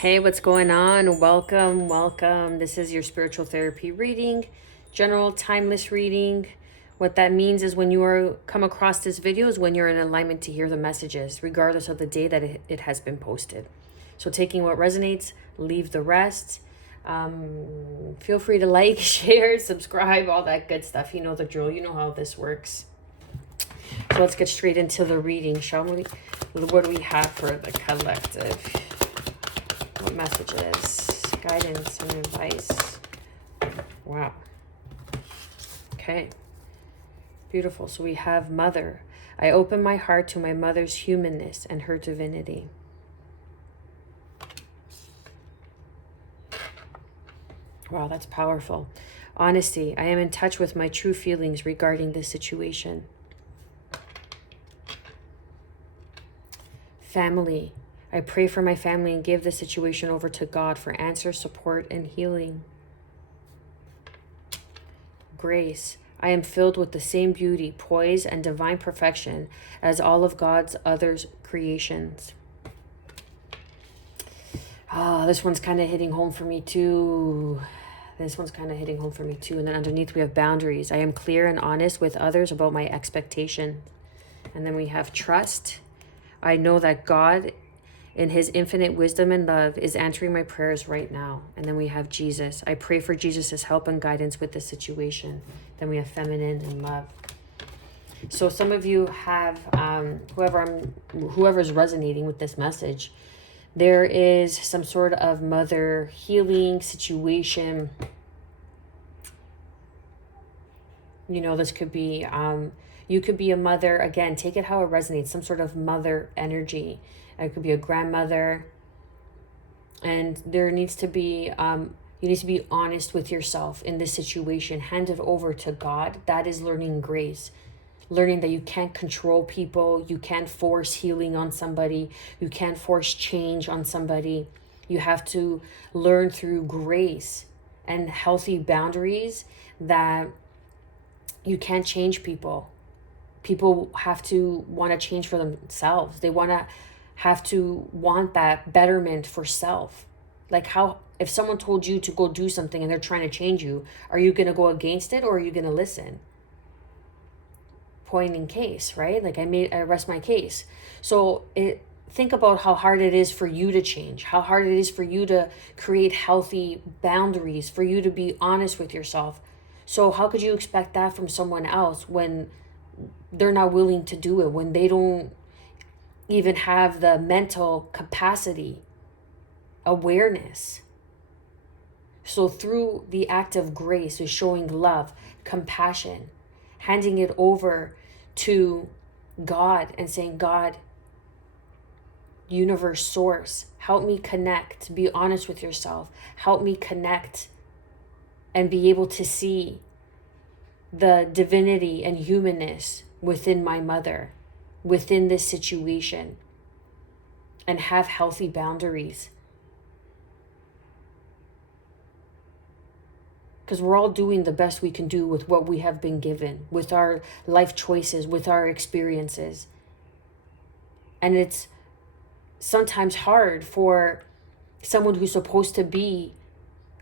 Hey, what's going on? Welcome, welcome. This is your spiritual therapy reading, general timeless reading. What that means is when you are come across this video is when you're in alignment to hear the messages, regardless of the day that it has been posted. So taking what resonates, leave the rest. Feel free to like, share, subscribe, all that good stuff. You know the drill. You know how this works. So let's get straight into the reading, shall we? What do we have for the collective? What messages, guidance, and advice? Wow. Okay. Beautiful. So we have Mother. I open my heart to my mother's humanness and her divinity. Wow, that's powerful. Honesty. I am in touch with my true feelings regarding this situation. Family. I pray for my family and give the situation over to God for answer, support, and healing. Grace. I am filled with the same beauty, poise, and divine perfection as all of God's other creations. This one's kind of hitting home for me too. And then underneath we have boundaries. I am clear and honest with others about my expectations. And then we have trust. I know that God, in his infinite wisdom and love, is answering my prayers right now. And then we have Jesus. I pray for Jesus's help and guidance with this situation. Then we have feminine and love. So some of you have, whoever's resonating with this message, there is some sort of mother healing situation. You know, this could be, you could be a mother. Again, take it how it resonates. Some sort of mother energy. It could be a grandmother. And there needs to be, you need to be honest with yourself in this situation. Hand it over to God. That is learning grace. Learning that you can't control people. You can't force healing on somebody. You can't force change on somebody. You have to learn through grace and healthy boundaries that you can't change people. People have to want to change for themselves. They have to want that betterment for self. Like how, if someone told you to go do something and they're trying to change you, are you going to go against it or are you going to listen? Point in case, right? Like I rest my case. So think about how hard it is for you to change, how hard it is for you to create healthy boundaries, for you to be honest with yourself. So how could you expect that from someone else when they're not willing to do it, when they don't even have the mental capacity, awareness? So through the act of grace is showing love, compassion, handing it over to God and saying, God, universe, source, help me connect, be honest with yourself, help me connect and be able to see the divinity and humanness within my mother, within this situation, and have healthy boundaries. Because we're all doing the best we can do with what we have been given, with our life choices, with our experiences. And it's sometimes hard for someone who's supposed to be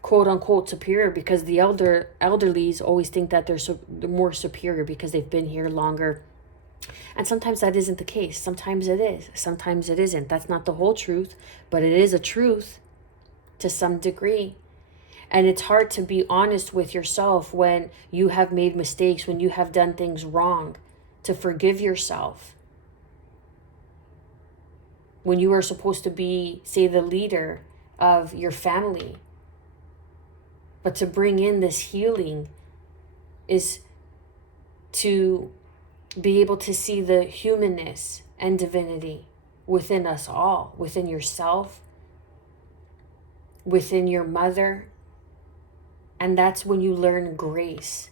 quote unquote superior, because the elderlies always think that they're more superior because they've been here longer. And sometimes that isn't the case. Sometimes it is. Sometimes it isn't. That's not the whole truth, but it is a truth to some degree. And it's hard to be honest with yourself when you have made mistakes, when you have done things wrong, to forgive yourself. When you are supposed to be, say, the leader of your family. But to bring in this healing is to be able to see the humanness and divinity within us all, within yourself, within your mother. And that's when you learn grace.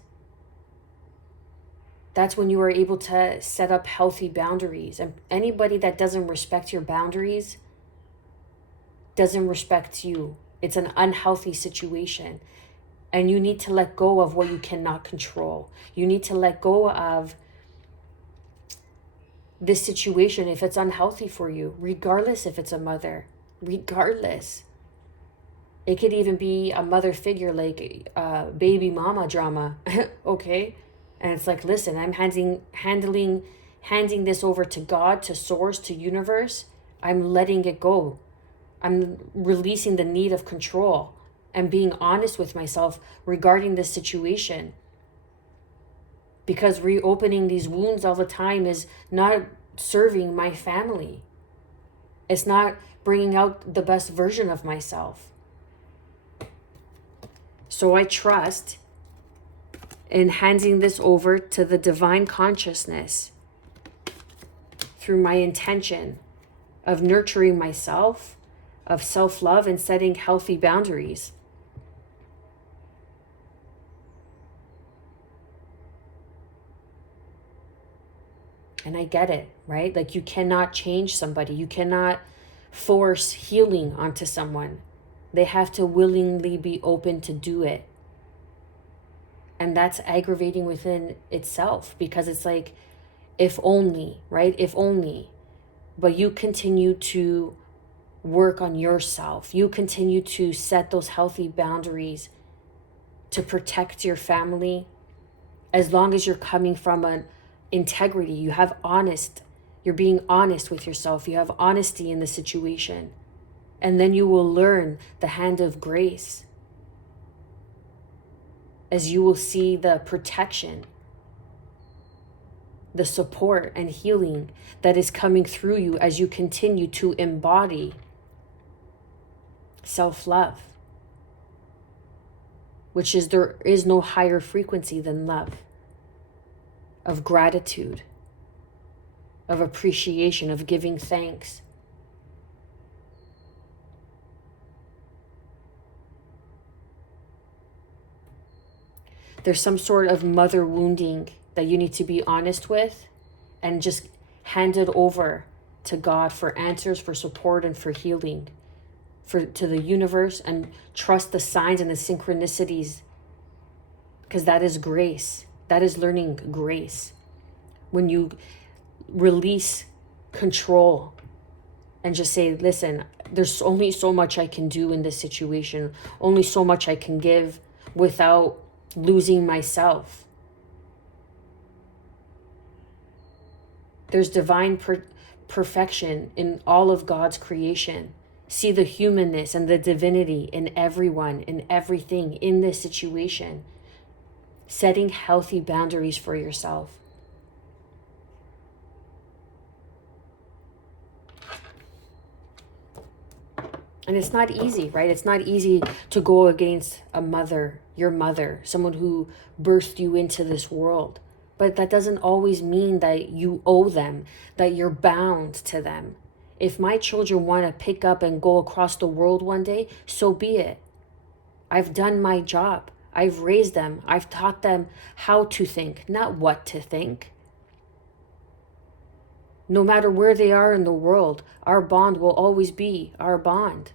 That's when you are able to set up healthy boundaries. And anybody that doesn't respect your boundaries doesn't respect you. It's an unhealthy situation. And you need to let go of what you cannot control. You need to let go of this situation if it's unhealthy for you, regardless if it's a mother, regardless. It could even be a mother figure, like baby mama drama. Okay. And it's like, listen, I'm handing this over to God, to source, to universe. I'm letting it go. I'm releasing the need of control and being honest with myself regarding this situation. Because reopening these wounds all the time is not serving my family. It's not bringing out the best version of myself. So I trust in handing this over to the divine consciousness through my intention of nurturing myself, of self-love, and setting healthy boundaries. And I get it, right? Like, you cannot change somebody. You cannot force healing onto someone. They have to willingly be open to do it. And that's aggravating within itself, because it's like, if only, right? If only. But you continue to work on yourself. You continue to set those healthy boundaries to protect your family. As long as you're coming from an integrity, you're being honest with yourself. You have honesty in the situation. And then you will learn the hand of grace, as you will see the protection, the support and healing that is coming through you as you continue to embody self-love, which is, there is no higher frequency than love, of gratitude, of appreciation, of giving thanks. There's some sort of mother wounding that you need to be honest with and just hand it over to God for answers, for support, and for healing, to the universe, and trust the signs and the synchronicities, because that is grace. That is learning grace. When you release control and just say, listen, there's only so much I can do in this situation, only so much I can give without losing myself. There's divine perfection in all of God's creation. See the humanness and the divinity in everyone, in everything, in this situation. Setting healthy boundaries for yourself. And it's not easy, right? It's not easy to go against a mother, your mother, someone who birthed you into this world. But that doesn't always mean that you owe them, that you're bound to them. If my children want to pick up and go across the world one day, so be it. I've done my job. I've raised them. I've taught them how to think, not what to think. No matter where they are in the world, our bond will always be our bond.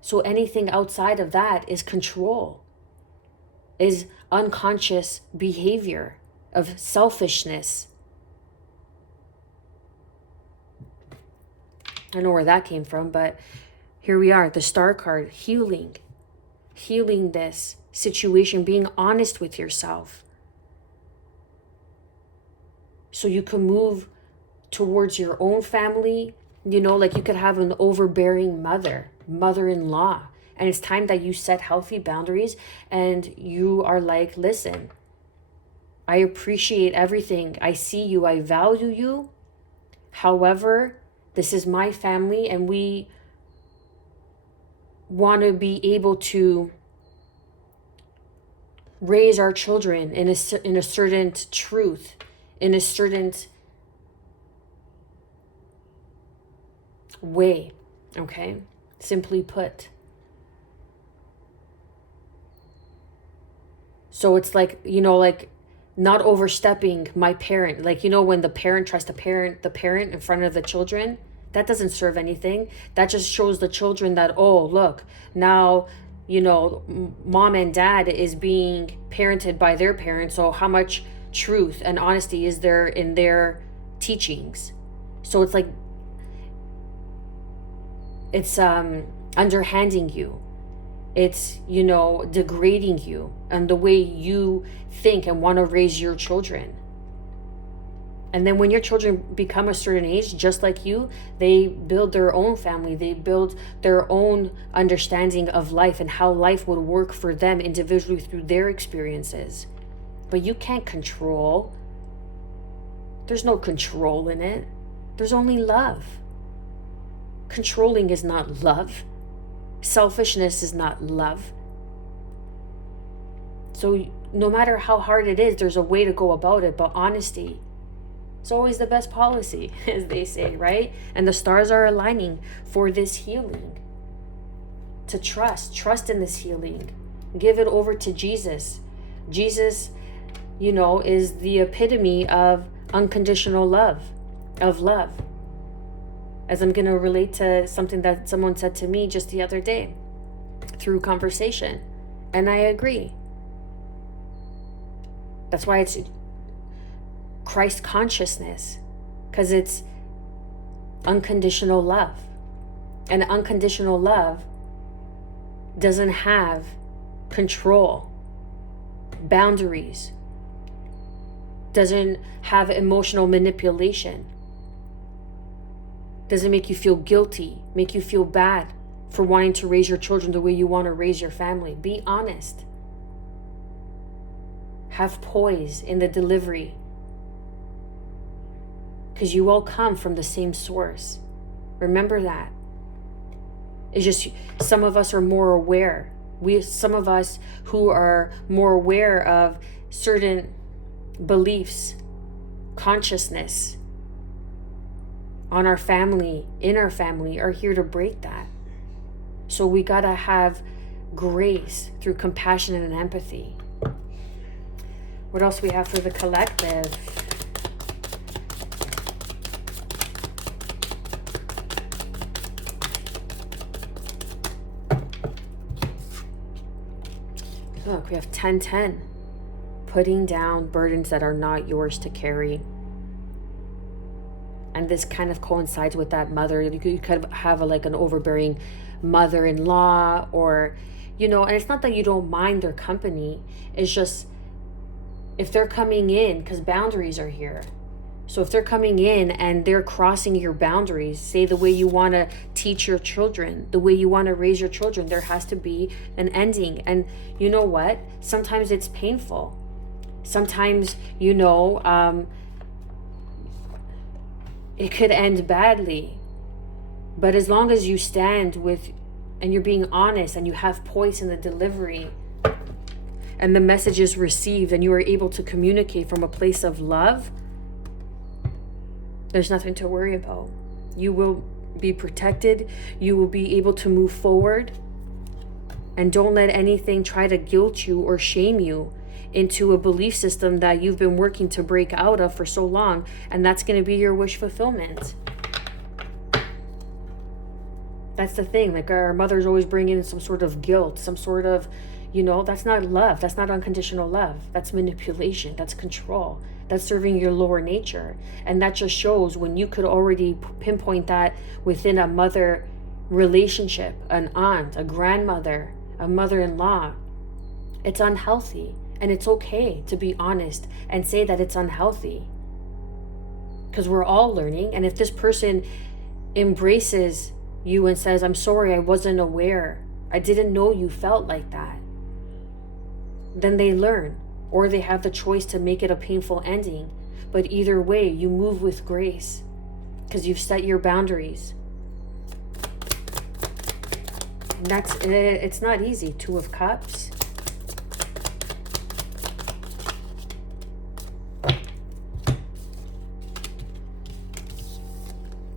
So anything outside of that is control, is unconscious behavior of selfishness. I don't know where that came from, but here we are, the Star card, healing this situation, being honest with yourself, so you can move towards your own family. You know, like, you could have an overbearing mother-in-law, and it's time that you set healthy boundaries and you are like, listen, I appreciate everything. I see you. I value you. However, this is my family, and we want to be able to raise our children in a certain truth, in a certain way, okay? Simply put. So it's like, you know, like, not overstepping my parent. Like, you know, when the parent tries to parent the parent in front of the children, that doesn't serve anything. That just shows the children that, oh, look, now, you know, mom and dad is being parented by their parents. So how much truth and honesty is there in their teachings? So it's like, It's underhanding you. It's, degrading you and the way you think and want to raise your children. And then when your children become a certain age, just like you, they build their own family. They build their own understanding of life and how life would work for them individually through their experiences. But you can't control. There's no control in it. There's only love. Controlling is not love. Selfishness is not love. So no matter how hard it is, there's a way to go about it. But honesty, it's always the best policy, as they say, right? And the stars are aligning for this healing. To trust in this healing. Give it over to Jesus. Jesus, is the epitome of unconditional love, of love. As I'm going to relate to something that someone said to me just the other day through conversation. And I agree. That's why it's Christ consciousness, because it's unconditional love. And unconditional love doesn't have control, boundaries, doesn't have emotional manipulation, doesn't make you feel guilty, make you feel bad for wanting to raise your children the way you want to raise your family. Be honest. Have poise in the delivery, because you all come from the same source. Remember that. It's just some of us are more aware. Some of us who are more aware of certain beliefs, consciousness on our family, in our family, are here to break that. So we gotta have grace through compassion and empathy. What else we have for the collective? Look, we have 10-10. Putting down burdens that are not yours to carry. And this kind of coincides with that mother. You could have an overbearing mother-in-law, or, and it's not that you don't mind their company. It's just, if they're coming in, because boundaries are here. So if they're coming in and they're crossing your boundaries, say the way you want to teach your children, the way you want to raise your children, there has to be an ending. And you know what? Sometimes it's painful. Sometimes, it could end badly. But as long as you stand with, and you're being honest, and you have poise in the delivery, and the message is received, and you are able to communicate from a place of love, there's nothing to worry about. You will be protected. You will be able to move forward. And don't let anything try to guilt you or shame you into a belief system that you've been working to break out of for so long. And that's going to be your wish fulfillment. That's the thing. Our mothers always bring in some sort of guilt, some sort of, that's not love. That's not unconditional love. That's manipulation. That's control. That's serving your lower nature. And that just shows when you could already pinpoint that within a mother relationship, an aunt, a grandmother, a mother-in-law. It's unhealthy. And it's okay to be honest and say that it's unhealthy. Because we're all learning. And if this person embraces you and says, I'm sorry, I wasn't aware, I didn't know you felt like that, then they learn. Or they have the choice to make it a painful ending. But either way, you move with grace because you've set your boundaries. And that's it. It's not easy. 2 of Cups.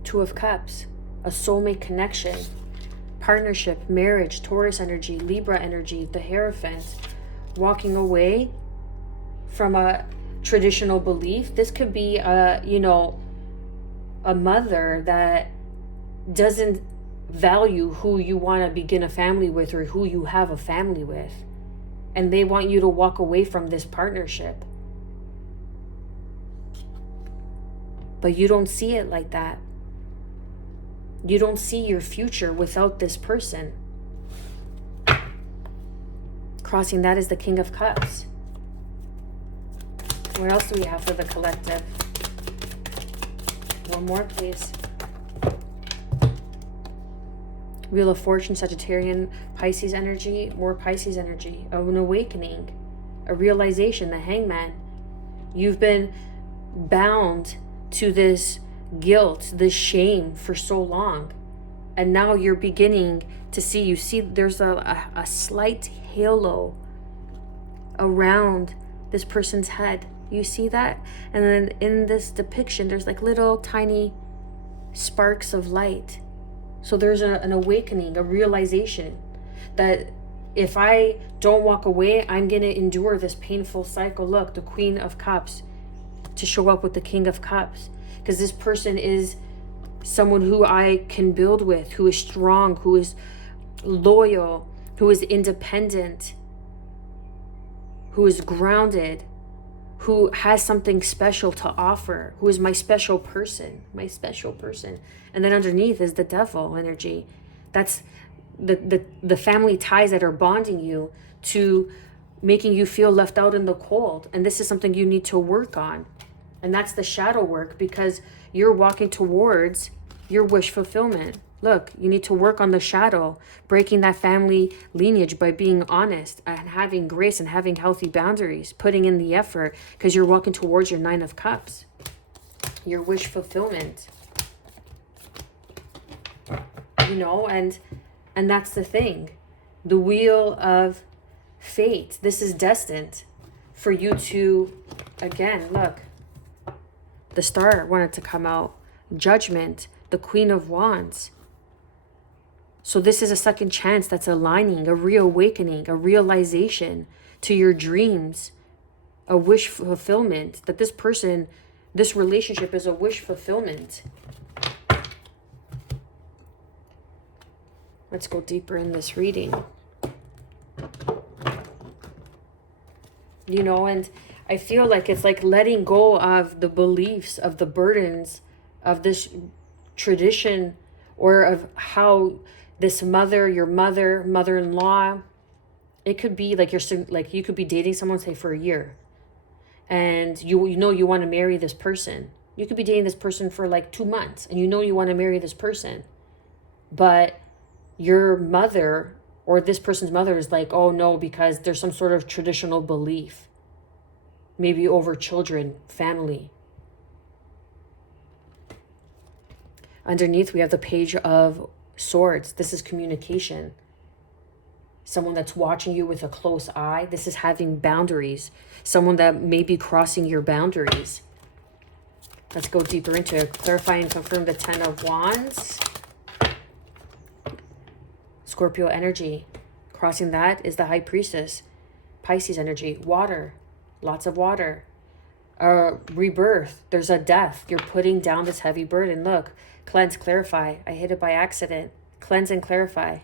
Two of Cups. A soulmate connection. Partnership, marriage, Taurus energy, Libra energy, the Hierophant. Walking away from a traditional belief. This could be a mother that doesn't value who you want to begin a family with or who you have a family with, and they want you to walk away from this partnership, but you don't see it like that. You don't see your future without this person. Crossing that is the King of Cups. What else do we have for the collective? One more, please. Wheel of Fortune, Sagittarian, Pisces energy, more Pisces energy, an awakening, a realization, the Hangman. You've been bound to this guilt, this shame for so long. And now you're beginning to see, you see there's a slight halo around this person's head. You see that? And then in this depiction, there's like little tiny sparks of light. So there's an awakening, a realization that if I don't walk away, I'm going to endure this painful cycle. Look, the Queen of Cups to show up with the King of Cups. Because this person is someone who I can build with, who is strong, who is loyal, who is independent, who is grounded, who has something special to offer, who is my special person, And then underneath is the Devil energy. That's the family ties that are bonding you to making you feel left out in the cold. And this is something you need to work on. And that's the shadow work, because you're walking towards your wish fulfillment. Look, you need to work on the shadow, breaking that family lineage by being honest and having grace and having healthy boundaries, putting in the effort, because you're walking towards your Nine of Cups, your wish fulfillment. You know, and that's the thing. The Wheel of Fate. This is destined for you to, again, look, the Star wanted to come out. Judgment, the Queen of Wands. So this is a second chance that's aligning, a reawakening, a realization to your dreams, a wish fulfillment, that this person, this relationship is a wish fulfillment. Let's go deeper in this reading. You know, and I feel like it's like letting go of the beliefs, of the burdens of this tradition, or of how this your mother-in-law, it could be like you could be dating someone, say, for a year, and you know you want to marry this person. You could be dating this person for like 2 months, and you know you want to marry this person, but your mother or this person's mother is like, oh no, because there's some sort of traditional belief, maybe over children, family. Underneath, we have the Page of Swords. This is communication. Someone that's watching you with a close eye. This is having boundaries. Someone that may be crossing your boundaries. Let's go deeper into it. Clarify and confirm the Ten of Wands. Scorpio energy. Crossing that is the High Priestess. Pisces energy. Water. Lots of water. Rebirth. There's a death. You're putting down this heavy burden. Look. Cleanse, clarify. I hit it by accident. Cleanse and clarify.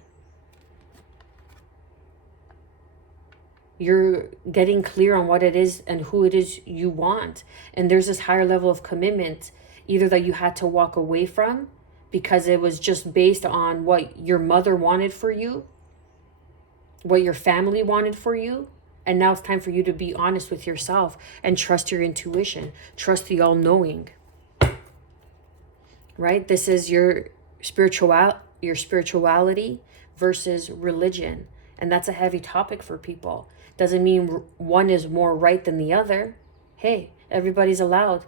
You're getting clear on what it is and who it is you want. And there's this higher level of commitment, either that you had to walk away from because it was just based on what your mother wanted for you, what your family wanted for you. And now it's time for you to be honest with yourself and trust your intuition. Trust the all-knowing. Right? This is your spirituality versus religion. And that's a heavy topic for people. Doesn't mean one is more right than the other. Hey, everybody's allowed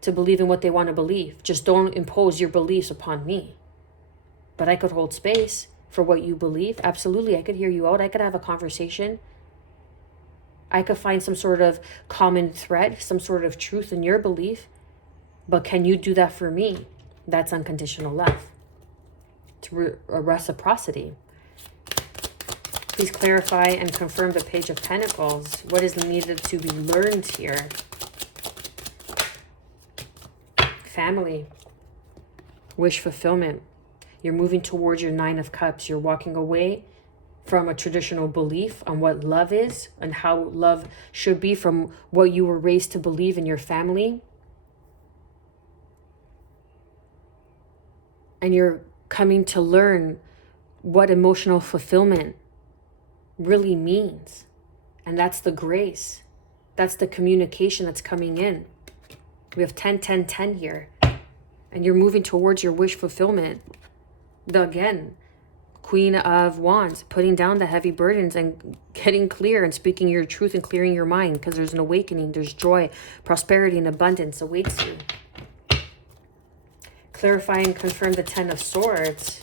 to believe in what they want to believe. Just don't impose your beliefs upon me. But I could hold space for what you believe. Absolutely, I could hear you out. I could have a conversation. I could find some sort of common thread, some sort of truth in your belief. But can you do that for me? That's unconditional love. It's a reciprocity. Please clarify and confirm the Page of Pentacles. What is needed to be learned here? Family. Wish fulfillment. You're moving towards your Nine of Cups. You're walking away from a traditional belief on what love is and how love should be, from what you were raised to believe in your family. And you're coming to learn what emotional fulfillment really means. And that's the grace. That's the communication that's coming in. We have 10, 10, 10 here. And you're moving towards your wish fulfillment. Again, Queen of Wands, putting down the heavy burdens and getting clear and speaking your truth and clearing your mind, because there's an awakening, there's joy, prosperity, and abundance awaits you. Clarify and confirm the 10 of Swords.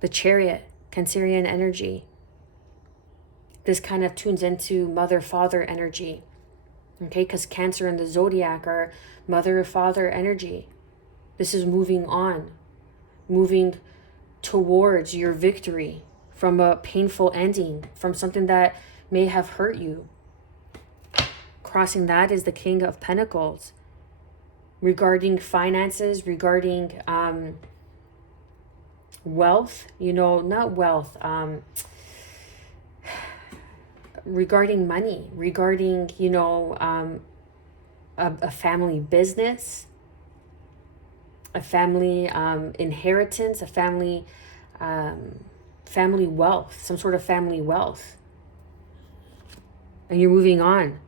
The Chariot, Cancerian energy. This kind of tunes into mother-father energy. Okay, because Cancer and the Zodiac are mother-father energy. This is moving on. Moving towards your victory from a painful ending, from something that may have hurt you. Crossing that is the King of Pentacles. Regarding finances, regarding wealth, not wealth, regarding money, regarding, a family business, a family inheritance, a family wealth, some sort of family wealth. And you're moving on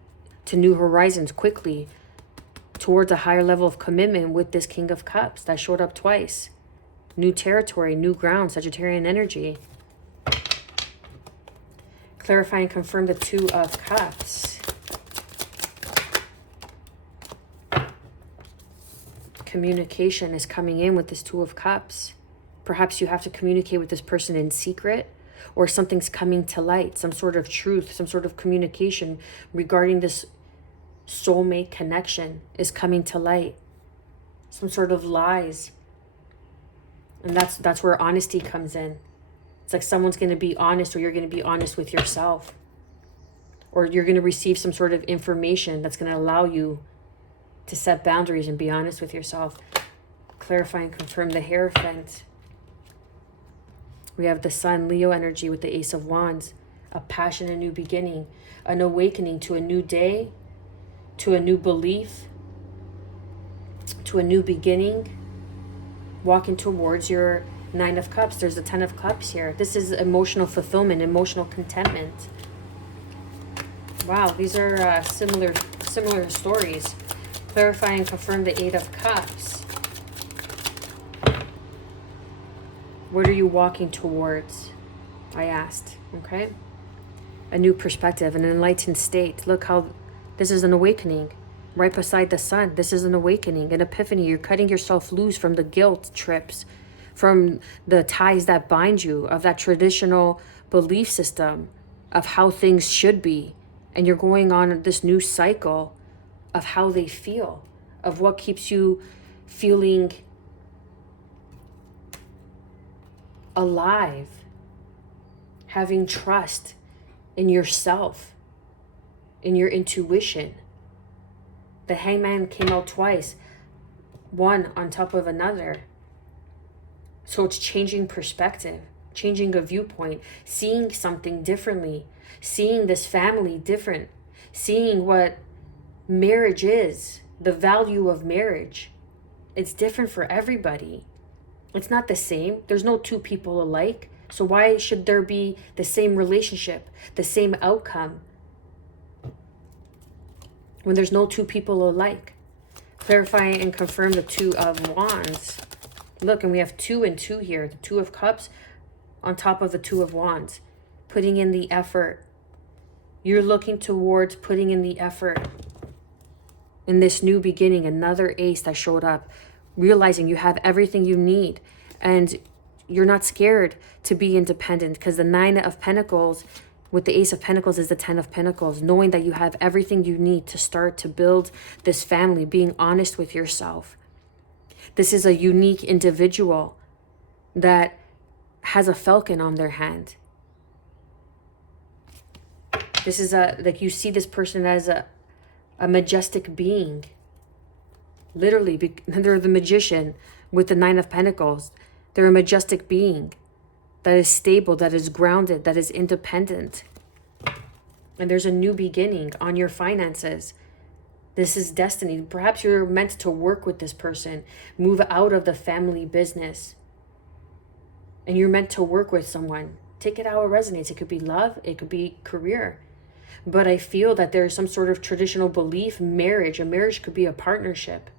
to new horizons quickly towards a higher level of commitment with this King of Cups that showed up twice. New territory, new ground, Sagittarian energy. Clarify and confirm the Two of Cups. Communication is coming in with this Two of Cups. Perhaps you have to communicate with this person in secret, or something's coming to light, some sort of truth, some sort of communication regarding this soulmate connection is coming to light. Some sort of lies. And that's where honesty comes in. It's like someone's going to be honest, or you're going to be honest with yourself. Or you're going to receive some sort of information that's going to allow you to set boundaries and be honest with yourself. Clarify and confirm the Hierophant. We have the Sun, Leo energy with the Ace of Wands. A passion, a new beginning. An awakening to a new day. To a new belief. To a new beginning. Walking towards your Nine of Cups. There's the 10 of Cups here. This is emotional fulfillment, emotional contentment. Wow, these are similar stories. Clarify and confirm the 8 of Cups. What are you walking towards? I asked. Okay. A new perspective, an enlightened state. Look how this is an awakening. Right beside the Sun. This is an awakening, an epiphany. You're cutting yourself loose from the guilt trips, from the ties that bind you, of that traditional belief system of how things should be. And you're going on this new cycle of how they feel, of what keeps you feeling alive, having trust in yourself, in your intuition. The Hangman came out twice, one on top of another. So it's changing perspective, changing a viewpoint, seeing something differently, seeing this family different, seeing what marriage is, the value of marriage. It's different for everybody. It's not the same. There's no two people alike. So why should there be the same relationship, the same outcome, when there's no two people alike? Clarify and confirm the Two of Wands. Look, and we have 2 and 2 here. The Two of Cups on top of the Two of Wands. Putting in the effort. You're looking towards putting in the effort in this new beginning. Another ace that showed up. Realizing you have everything you need. And you're not scared to be independent, because the 9 of Pentacles with the Ace of Pentacles is the 10 of Pentacles. Knowing that you have everything you need to start to build this family. Being honest with yourself. This is a unique individual that has a falcon on their hand. This is like you see this person as a majestic being. Literally, they're the magician with the 9 of Pentacles. They're a majestic being that is stable, that is grounded, that is independent. And there's a new beginning on your finances. This is destiny. Perhaps you're meant to work with this person, move out of the family business, and you're meant to work with someone. Take it how it resonates. It could be love, it could be career. But I feel that there's some sort of traditional belief, marriage. A marriage could be a partnership,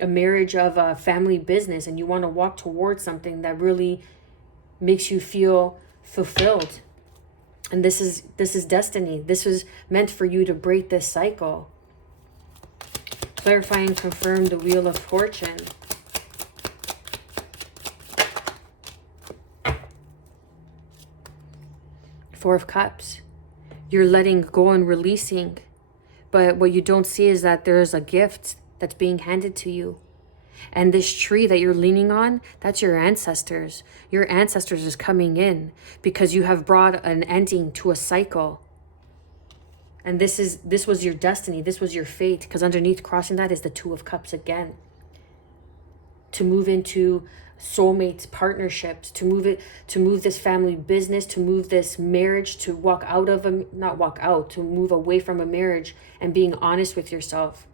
a marriage of a family business, and you want to walk towards something that really makes you feel fulfilled. And this is destiny. This was meant for you to break this cycle. Clarify and confirm the Wheel of Fortune. Four of Cups. You're letting go and releasing. But what you don't see is that there's a gift that's being handed to you. And this tree that you're leaning on, that's your ancestors. Your ancestors is coming in because you have brought an ending to a cycle. And this was your destiny. This was your fate, because underneath crossing that is the Two of Cups again. To move into soulmate partnerships, to move this family business, to move this marriage, to walk out of to move away from a marriage and being honest with yourself.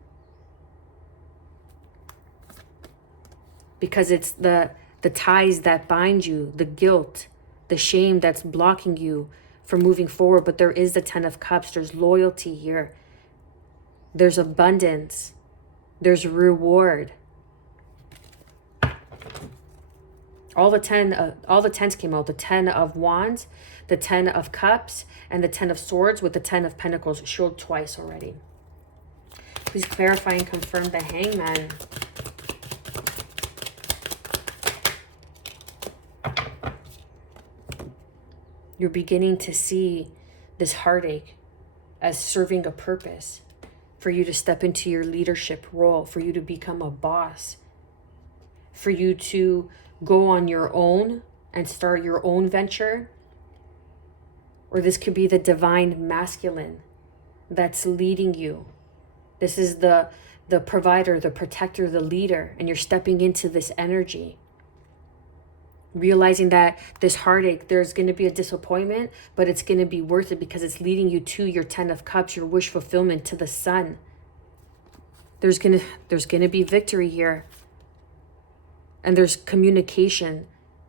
Because it's the ties that bind you, the guilt, the shame that's blocking you from moving forward. But there is the Ten of Cups. There's loyalty here. There's abundance. There's reward. All the tens came out. The Ten of Wands, the Ten of Cups, and the Ten of Swords with the Ten of Pentacles showed twice already. Please clarify and confirm the Hangman. You're beginning to see this heartache as serving a purpose for you to step into your leadership role, for you to become a boss, for you to go on your own and start your own venture. Or this could be the divine masculine that's leading you. This is the provider, the protector, the leader, and you're stepping into this energy. Realizing that this heartache, there's going to be a disappointment, but it's going to be worth it because it's leading you to your Ten of Cups, your wish fulfillment, to the sun. There's going to be victory here. And there's communication.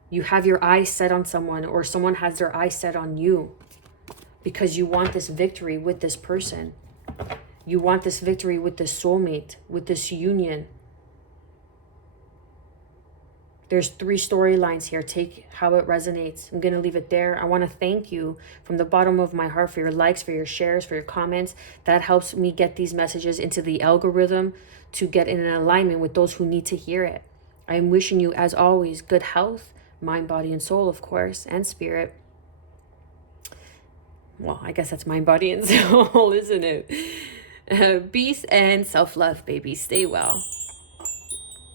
You have your eyes set on someone, or someone has their eyes set on you, because you want this victory with this person. You want this victory with this soulmate, with this union. There's 3 storylines here. Take how it resonates. I'm going to leave it there. I want to thank you from the bottom of my heart for your likes, for your shares, for your comments. That helps me get these messages into the algorithm to get in an alignment with those who need to hear it. I am wishing you, as always, good health, mind, body, and soul, of course, and spirit. Well, I guess that's mind, body, and soul, isn't it? Peace and self-love, baby. Stay well.